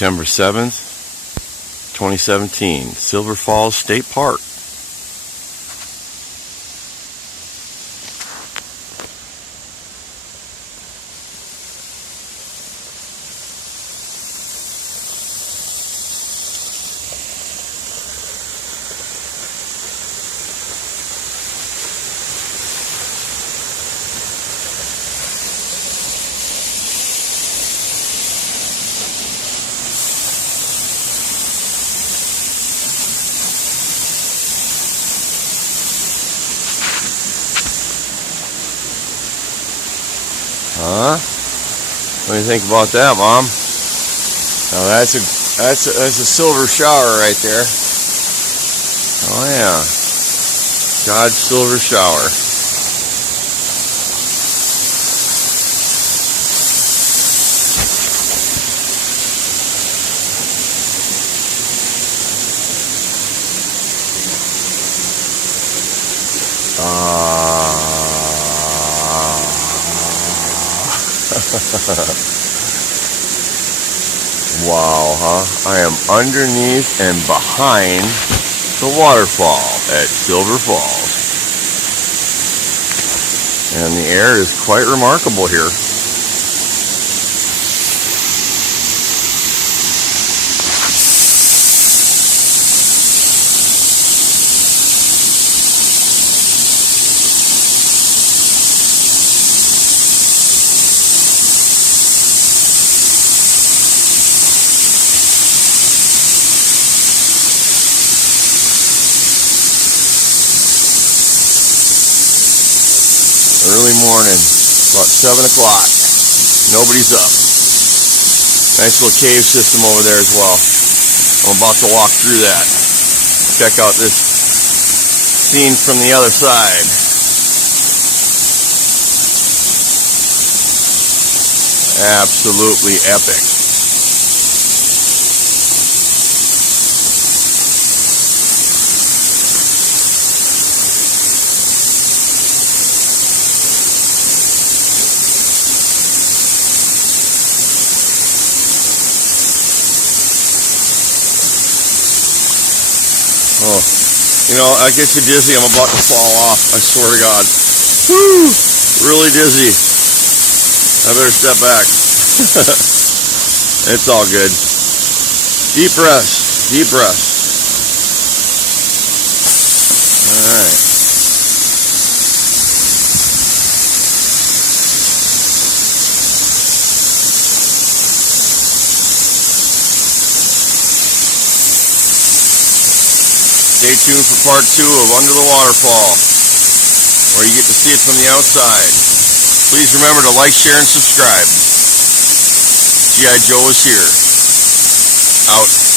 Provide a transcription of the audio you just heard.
September 7th, 2017, Silver Falls State Park. Huh? What do you think about that, Mom? Now that's a silver shower right there. Oh yeah, God's silver shower. Wow, huh? I am underneath and behind the waterfall at Silver Falls. And the air is quite remarkable here. Early morning, about 7 o'clock. Nobody's up. Nice little cave system over there as well. I'm about to walk through that. Check out this scene from the other side. Absolutely epic. Oh, you know, I get you dizzy. I'm about to fall off. I swear to God. Woo! Really dizzy. I better step back. It's all good. Deep breaths. Deep breaths. All right. Stay tuned for part 2 of Under the Waterfall, where you get to see it from the outside. Please remember to like, share, and subscribe. G.I. Joe is here. Out.